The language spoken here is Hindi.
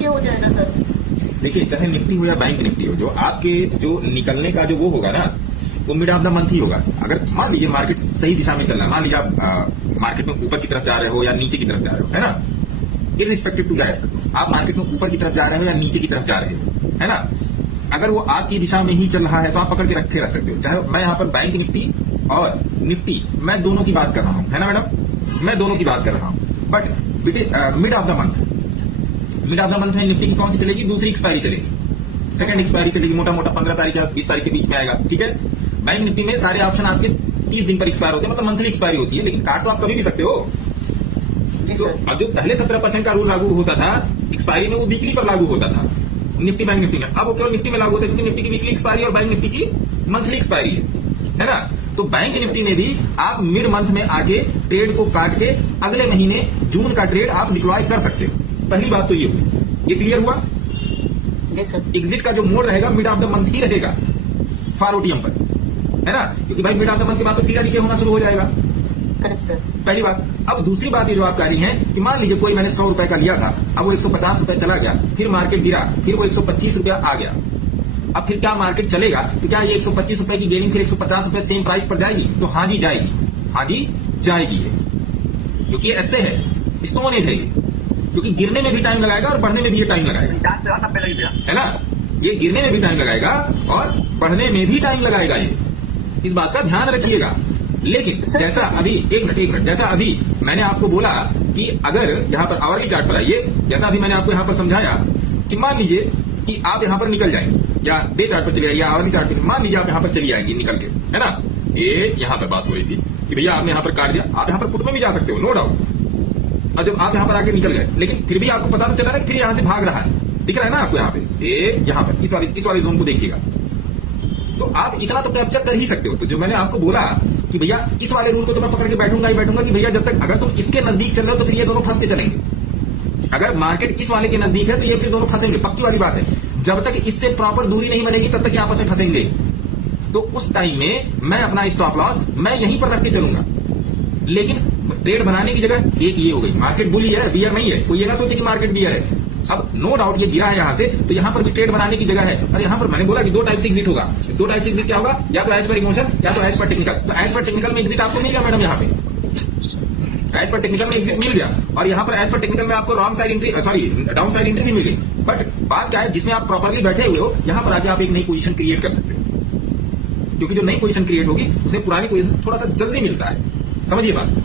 ये हो जाएगा सर। देखिए, चाहे निफ्टी हो या बैंक निफ्टी हो, जो आपके जो निकलने का जो वो होगा ना, वो मिड ऑफ द मंथ ही होगा। अगर मान लीजिए मार्केट सही दिशा में चल रहा है, मान लीजिए आप मार्केट में ऊपर की तरफ जा रहे हो या नीचे की तरफ जा रहे हो, है ना, इररिस्पेक्टिव टू दैट आप मार्केट में ऊपर की तरफ जा रहे हो या नीचे की तरफ जा रहे हो, है ना, अगर वो आपकी दिशा में ही चल रहा है तो आप पकड़ के रखे रह सकते हो। चाहे मैं यहाँ पर बैंक निफ्टी और निफ्टी, मैं दोनों की बात कर रहा हूँ, है ना मैडम, मैं दोनों की बात कर रहा हूँ। But mid of the month, mid of the month में निफ्टी की कौन सी चलेगी? दूसरी एक्सपायरी चलेगी, सेकंड एक्सपायरी चलेगी, मोटा मोटा 15 तारीख या 20 तारीख के बीच में आएगा, ठीक है। बैंक निफ्टी में सारे ऑप्शन आपके 30 दिन पर एक्सपायर होते हैं, मतलब मंथली एक्सपायरी होती है, लेकिन काट तो आप कभी भी सकते हो। तो अब जो पहले 17% का रूल लागू होता था एक्सपायरी में, वो वीकली पर लागू होता था निफ्टी बैंक निफ्टी में। अब वो केवल निफ्टी में लागू होता है, क्योंकि निफ्टी की वीकली एक्सपायरी और बैंक निफ्टी की मंथली एक्सपायरी है ना। तो बैंक निफ्टी में भी आप मिड मंथ में आके ट्रेड को काट के अगले महीने जून का ट्रेड आप डिप्लॉय कर सकते हो। पहली बात तो ये हुई, ये क्लियर हुआ? एग्जिट का जो मोड रहेगा मिड ऑफ द मंथ ही रहेगा फॉर ओटीएम पर, है ना, क्योंकि भाई मिड ऑफ द मंथ के बाद तो डीके होना शुरू हो जाएगा। Correct sir. पहली बात। अब दूसरी बात ये जो आप कह रही हैं कि मान लीजिए कोई मैंने 100 रुपए का लिया था, अब वो 150 रुपए चला गया, फिर मार्केट गिरा, फिर वो 125 रुपया आ गया। अब फिर क्या मार्केट चलेगा? तो क्या ये 125 रुपए की गेनिंग फिर 150 रुपए सेम प्राइस पर जाएगी? तो हाँ जी जाएगी, हाँ जी जाएगी ये, क्योंकि ये ऐसे है, इसको वो नहीं जाएगी, क्योंकि गिरने में भी टाइम लगाएगा और बढ़ने में भी ये टाइम लगाएगा, है ना। ये गिरने में भी टाइम लगाएगा और बढ़ने में भी टाइम लगाएगा, ये इस बात का ध्यान रखिएगा। लेकिन जैसा अभी एक मिनट, जैसा अभी मैंने आपको बोला कि अगर यहाँ पर आवरली चार्ट पर आइए, जैसा अभी मैंने आपको यहाँ पर समझाया कि मान लीजिए कि आप यहाँ पर निकल जाएंगे या डे चार्ट पर चले आइए, आवरली चार्ट पर मान लीजिए आप यहाँ पर चली आएंगी निकल के, है ना। ये यहाँ पर बात हो रही थी कि भैया आपने यहाँ पर काट दिया, आप यहाँ पर पुट में भी जा सकते हो, नो डाउट। और जब आप यहाँ पर आके निकल गए, लेकिन फिर भी आपको पता तो चला ना फिर यहाँ से भाग रहा है, दिख रहा है ना आपको यहाँ पे, ये यहाँ पर इस वाले जोन को देखिएगा, तो आप इतना तो कैप्चर कर ही सकते हो। तो जो मैंने आपको बोला कि भैया इस वाले रूल को तो मैं पकड़ के बैठूंगा ही बैठूंगा कि भैया जब तक अगर तुम इसके नजदीक चल रहे हो तो फिर ये दोनों फंस के चलेंगे। अगर मार्केट इस वाले के नजदीक है तो ये फिर दोनों फंसेंगे, पक्की वाली बात है। जब तक इससे प्रॉपर दूरी नहीं बनेगी तब तक ये आपस में फंसेंगे। तो उस टाइम में मैं अपना स्टॉप लॉस मैं यहीं पर रख के चलूंगा। लेकिन ट्रेड बनाने की जगह एक ये हो गई, मार्केट बुली है, बियर नहीं है। कोई ये ना सोचे कि मार्केट बियर है। अब नो डाउट ये गिरा है यहाँ से, तो यहाँ पर भी ट्रेड बनाने की जगह है। और यहाँ पर मैंने बोला कि 2 टाइप से एग्जिट होगा। 2 टाइप से एग्जिट क्या होगा? या तो एज पर इमोशन या तो एज पर टेक्निकल। तो एज पर टेक्निकल में एग्जिट आपको मिल गया मैडम, यहाँ पे एज पर टेक्निकल में एग्जिट मिल गया, और यहाँ पर एज पर टेक्निकल में आपको wrong side entry, sorry down side entry भी मिली। बट बात क्या है, जिसमें आप प्रॉपरली बैठे हुए हो, यहाँ पर आके आप एक नई पोजीशन क्रिएट कर सकते हो, क्योंकि जो नई पोजीशन क्रिएट होगी उसे पुरानी पोजीशन थोड़ा सा जल्दी मिलता है। समझिए बात।